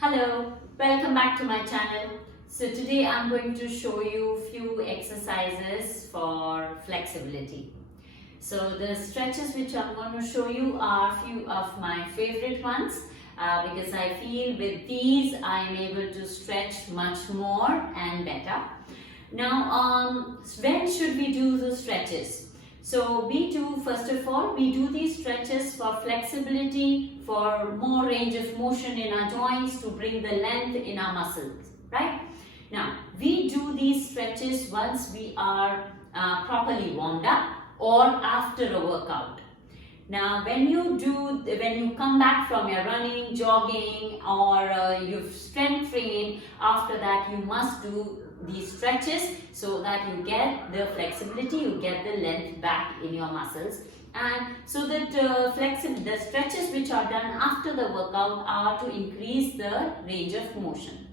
Hello, welcome back to my channel. So today I'm going to show you few exercises for flexibility. So the stretches which I'm going to show you are few of my favorite ones because I feel with these I am able to stretch much more and better. Now when should we do the stretches? So first of all, we do these stretches for flexibility, for more range of motion in our joints, to bring the length in our muscles, right? Now, we do these stretches once we are properly warmed up or after a workout. Now, when you come back from your running, jogging, or you've strength trained, after that you must do these stretches so that you get the flexibility, you get the length back in your muscles. And so that the stretches which are done after the workout are to increase the range of motion,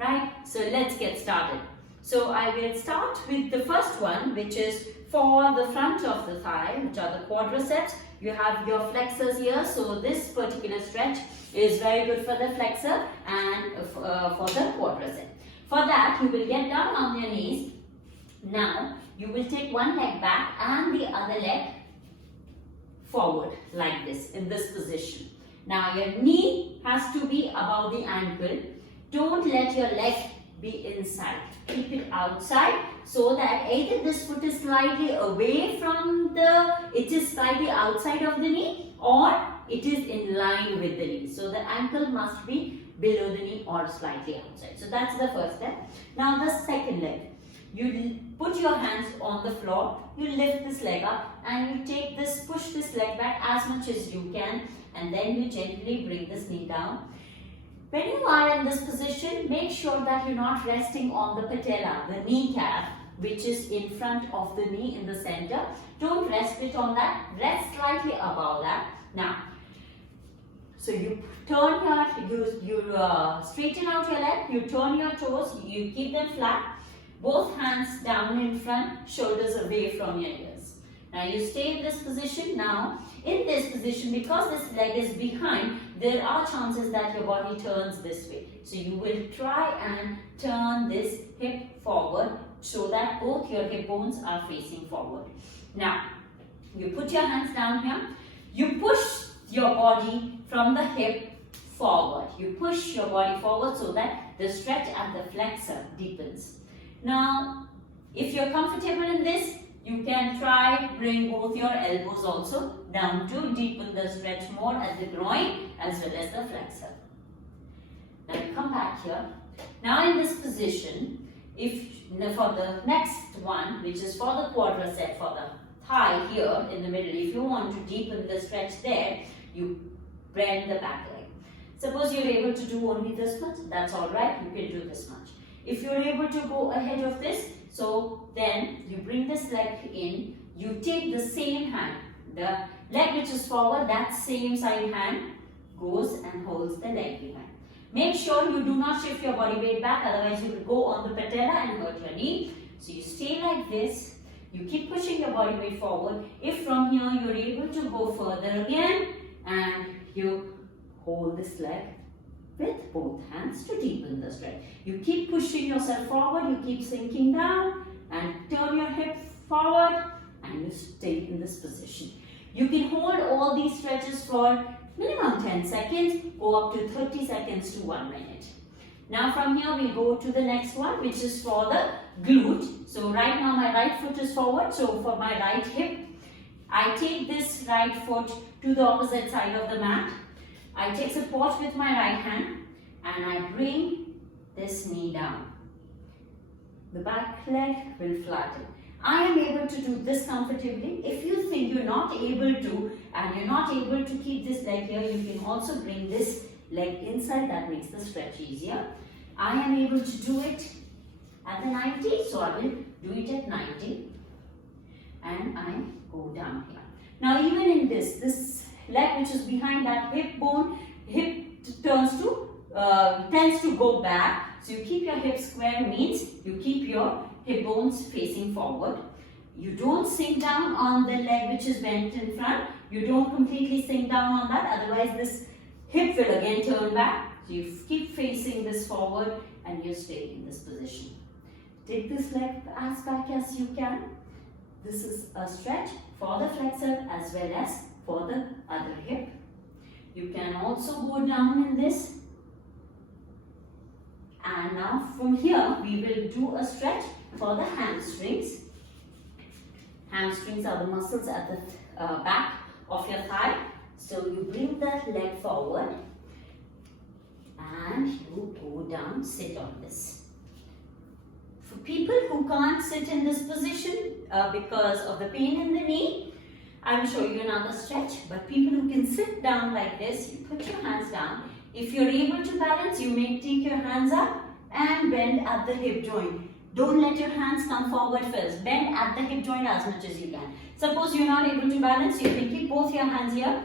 right? So let's get started. So I will start with the first one, which is for the front of the thigh, which are the quadriceps. You have your flexors here, so this particular stretch is very good for the flexor and for the quadricep. For that, you will get down on your knees. Now, you will take one leg back and the other leg forward like this, in this position. Now, your knee has to be above the ankle. Don't let your leg be inside. Keep it outside so that either this foot is slightly away from it is slightly outside of the knee, or it is in line with the knee. So the ankle must be below the knee or slightly outside. So that's the first step. Now the second leg. You put your hands on the floor, you lift this leg up and you push this leg back as much as you can, and then you gently bring this knee down. When you are in this position, make sure that you're not resting on the patella, the kneecap, which is in front of the knee in the center. Don't rest it on that, rest slightly above that. Now, so you turn you straighten out your leg, you turn your toes, you keep them flat, both hands down in front, shoulders away from your ears. Now you stay in this position. Now in this position, because this leg is behind, there are chances that your body turns this way. So you will try and turn this hip forward so that both your hip bones are facing forward. Now you put your hands down here, you push your body from the hip forward. You push your body forward so that the stretch at the flexor deepens. Now, if you're comfortable in this, you can bring both your elbows also down to deepen the stretch more at the groin as well as the flexor. Now you come back here. Now in this position, for the next one, which is for the quadricep, for the thigh here in the middle, if you want to deepen the stretch there, you bend the back leg. Suppose you're able to do only this much, that's alright, you can do this much. If you're able to go ahead of this, so then you bring this leg in, you take the same hand, the leg which is forward, that same side hand goes and holds the leg behind. Make sure you do not shift your body weight back, otherwise you will go on the patella and hurt your knee. So you stay like this, you keep pushing your body weight forward. If from here you're able to go further again, and you hold this leg with both hands to deepen the stretch. You keep pushing yourself forward, you keep sinking down and turn your hip forward and you stay in this position. You can hold all these stretches for minimum 10 seconds, go up to 30 seconds to 1 minute. Now from here we go to the next one, which is for the glute. So right now my right foot is forward, so for my right hip, I take this right foot to the opposite side of the mat. I take support with my right hand and I bring this knee down. The back leg will flatten. I am able to do this comfortably. If you think you're not able to and you're not able to keep this leg here, you can also bring this leg inside. That makes the stretch easier. I am able to do it at the 90, so I will do it at 90 and I go down here. Now even in this leg which is behind that hip bone, tends to go back. So you keep your hip square, means you keep your hip bones facing forward. You don't sink down on the leg which is bent in front. You don't completely sink down on that, otherwise this hip will again turn back. So you keep facing this forward and you stay in this position. Take this leg as back as you can. This is a stretch for the flexor as well as for the other hip. You can also go down in this. And now from here we will do a stretch for the hamstrings. Hamstrings are the muscles at the back of your thigh. So you bring that leg forward and you go down, sit on this. For people who can't sit in this position because of the pain in the knee, I will show you another stretch. But people who can sit down like this, you put your hands down. If you're able to balance, you may take your hands up and bend at the hip joint. Don't let your hands come forward first. Bend at the hip joint as much as you can. Suppose you're not able to balance, you can keep both your hands here.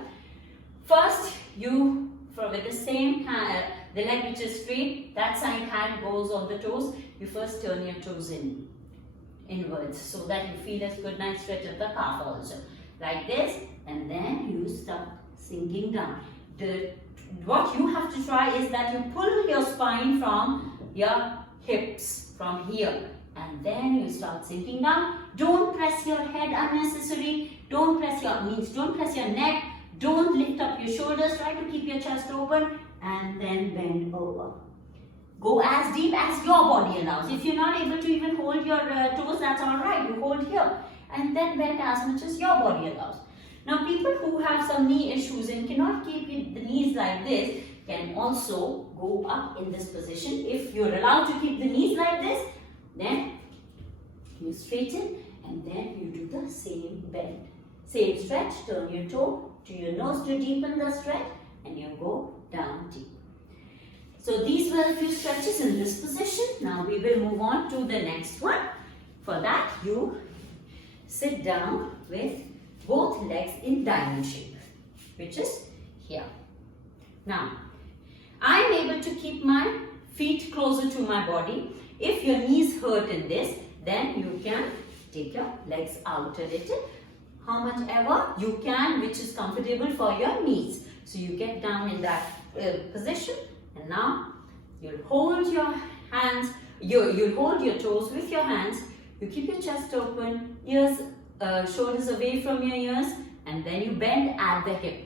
First, with the same hand, the leg which is straight, that side hand goes on the toes. You first turn your toes inwards so that you feel a good nice stretch of the calf also. Like this, and then you start sinking down. What you have to try is that you pull your spine from your hips, from here, and then you start sinking down. Don't press your head unnecessarily. Don't press your neck. Don't lift up your shoulders. Try to keep your chest open and then bend over. Go as deep as your body allows. If you're not able to even hold your toes, that's alright. You hold here and then bend as much as your body allows. Now people who have some knee issues and cannot keep the knees like this can also go up in this position. If you're allowed to keep the knees like this, then you straighten and then you do the same bend. Same stretch, turn your toe to your nose to deepen the stretch and you go down deep. So these were a few stretches in this position. Now we will move on to the next one. For that you sit down with both legs in diamond shape, which is here. Now I am able to keep my feet closer to my body. If your knees hurt in this, then you can take your legs out a little, how much ever you can, which is comfortable for your knees. So you get down in that position, and now you'll hold your hands, you'll hold your toes with your hands. You keep your chest open, ears, shoulders away from your ears, and then you bend at the hip.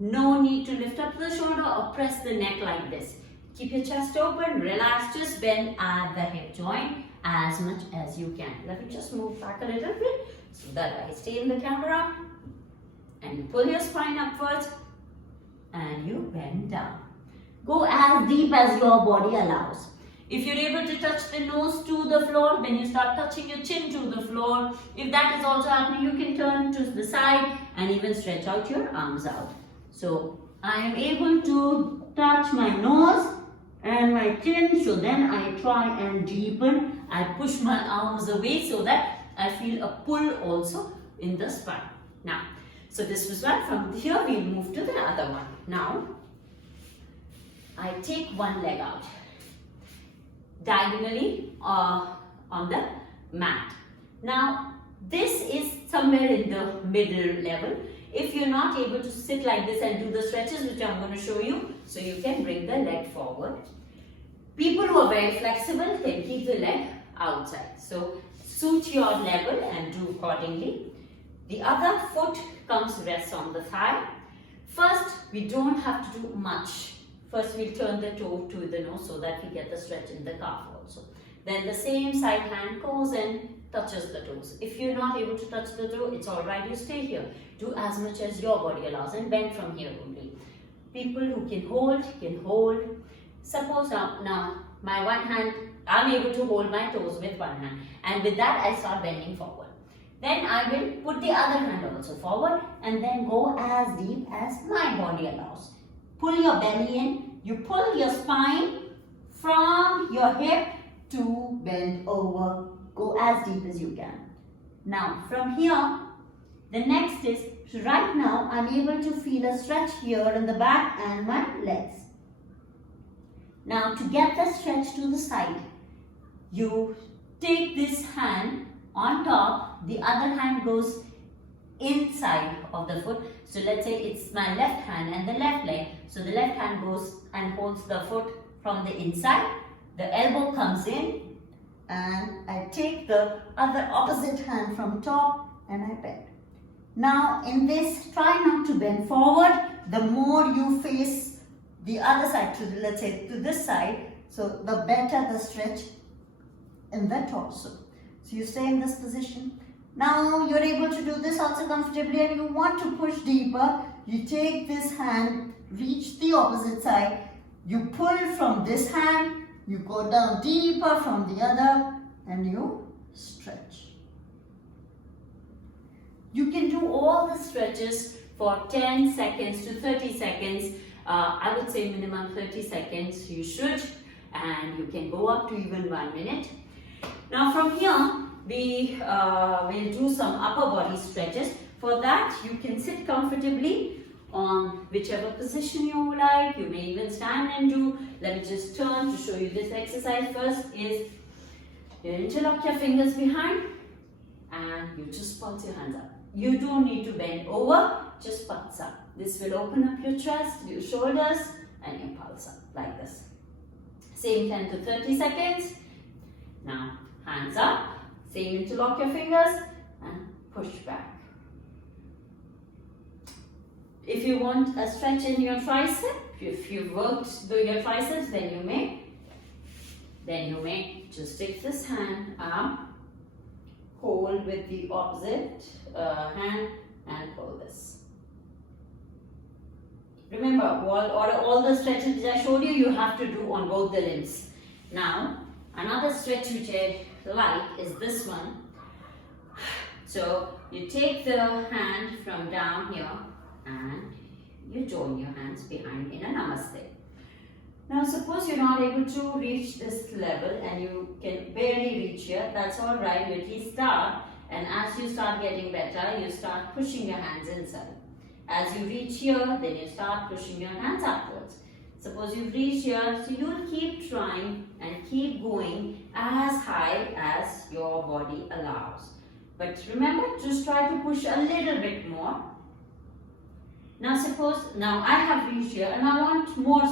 No need to lift up the shoulder or press the neck like this. Keep your chest open, relax, just bend at the hip joint as much as you can. Let me just move back a little bit so that I stay in the camera. And you pull your spine upwards and you bend down. Go as deep as your body allows. If you're able to touch the nose to the floor, then you start touching your chin to the floor. If that is also happening, you can turn to the side and even stretch out your arms out. So I am able to touch my nose and my chin, so then I try and deepen. I push my arms away so that I feel a pull also in the spine. Now, so this was one. From here we'll move to the other one. Now, I take one leg out diagonally on the mat. Now, this is somewhere in the middle level. If you're not able to sit like this and do the stretches, which I'm going to show you, so you can bring the leg forward. People who are very flexible can keep the leg outside. So suit your level and do accordingly. The other foot rests on the thigh. First, we don't have to do much. First, we'll turn the toe to the nose so that we get the stretch in the calf also. Then the same side hand goes and touches the toes. If you're not able to touch the toe, it's alright, you stay here. Do as much as your body allows and bend from here only. People who can hold. Suppose now my one hand, I'm able to hold my toes with one hand, and with that I start bending forward. Then I will put the other hand also forward and then go as deep as my body allows. Pull your belly in, you pull your spine from your hip to bend over. Go as deep as you can. Now from here, the next is, right now I'm able to feel a stretch here in the back and my legs. Now to get the stretch to the side, you take this hand on top, the other hand goes inside of the foot. So let's say it's my left hand and the left leg. So the left hand goes and holds the foot from the inside. The elbow comes in and I take the other opposite hand from top and I bend. Now in this, try not to bend forward. The more you face the other side, to the, let's say to this side, so the better the stretch in the torso. So you stay in this position. Now you're able to do this also comfortably, and you want to push deeper. You take this hand, reach the opposite side, you pull from this hand, you go down deeper from the other, and you stretch. You can do all the stretches for 10 seconds to 30 seconds. I would say minimum 30 seconds you should, and you can go up to even 1 minute. Now from here, we will do some upper body stretches. For that, you can sit comfortably on whichever position you like. You may even stand and do. Let me just turn to show you this exercise. First is you interlock your fingers behind and you just pulse your hands up. You don't need to bend over, just pulse up. This will open up your chest, your shoulders, and you pulse up like this. Same 10 to 30 seconds. Now, hands up. Same, interlock your fingers and push back. If you want a stretch in your tricep, if you've worked through your triceps, then you may just take this hand up, hold with the opposite hand and pull this. Remember, all the stretches which I showed you, you have to do on both the limbs. Now, another stretch which I like is this one. So, you take the hand from down here and you join your hands behind in a namaste. Now, suppose you're not able to reach this level and you can barely reach here. That's all right. You at least start, and as you start getting better, you start pushing your hands inside. As you reach here, then you start pushing your hands upwards. Suppose you've reached here, so you'll keep trying and keep going as high as your body allows. But remember, just try to push a little bit more. Now now I have reached here and I want more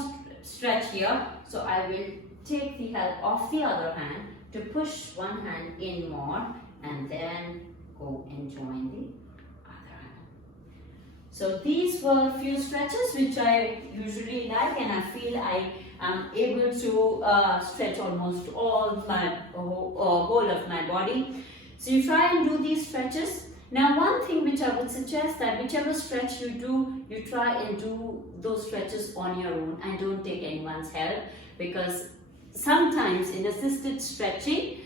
stretch here. So I will take the help of the other hand to push one hand in more and then go and join the other hand. So these were a few stretches which I usually like, and I feel I am able to stretch almost all my whole of my body. So you try and do these stretches. Now one thing which I would suggest, that whichever stretch you do, you try and do those stretches on your own and don't take anyone's help, because sometimes in assisted stretching,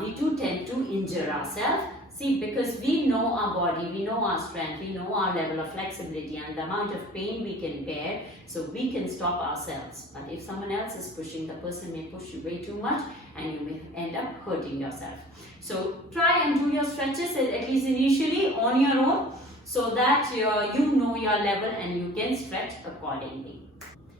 we do tend to injure ourselves. See, because we know our body, we know our strength, we know our level of flexibility and the amount of pain we can bear, so we can stop ourselves. But if someone else is pushing, the person may push you way too much and you may end up hurting yourself. So try and do your stretches at least initially on your own, so that you know your level and you can stretch accordingly.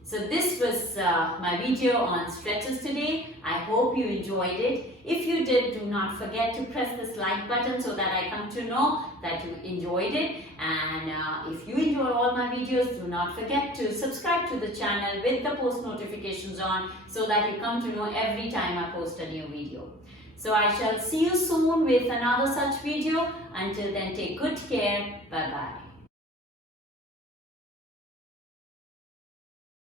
So this was my video on stretches today. I hope you enjoyed it. If you did, do not forget to press this like button so that I come to know that you enjoyed it. And if you enjoy all my videos, do not forget to subscribe to the channel with the post notifications on, so that you come to know every time I post a new video. So I shall see you soon with another such video. Until then, take good care. Bye-bye.